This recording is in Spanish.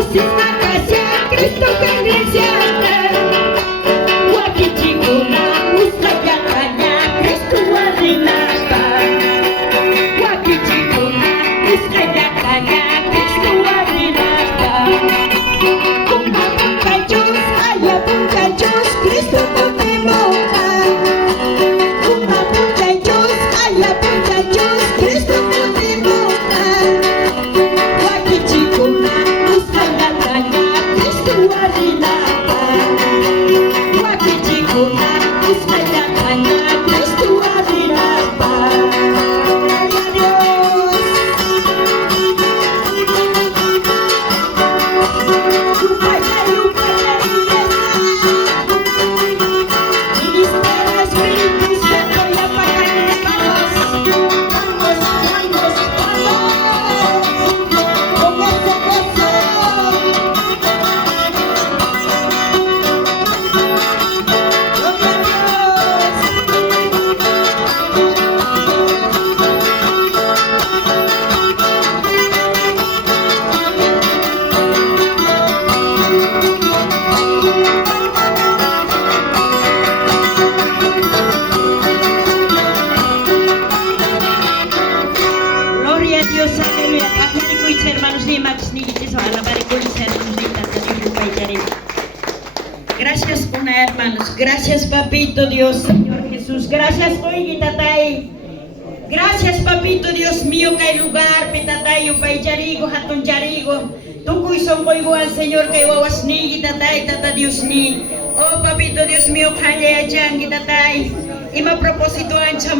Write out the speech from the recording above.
dosis na kasih Kristus kandisiana Wakijikuna ustajatanya Kristus warinata Wakijikuna ustajatanya Kristus warinata Kung mapunta Diyos, kaya punta Diyos Kristus tutemokan Kung mapunta Diyos, kaya punta Diyos Kristus tutemokan Wakijikuna ustajatanya Kristus warinata Wakijikuna ustajatanya Kristus warinata Gloria a Dios, aleluya. Kami ko isa hermanos ni Max ni Jesus, alabari ko isa hermanos ni Tatay Lupay Jari. Gracias po na hermanos. Gracias Papito Dios, Señor Jesús. Gracias po Tatay. Gracias Papito Dios mío kay lugar Tatay Lupay Jarigo, hatong Jarigo. Tukoy son ko igual Señor kay wawas ni Tatay, Tata Dios ni. Oh Papito Dios mío, kaya dyan Tatay. Ima propositoan sa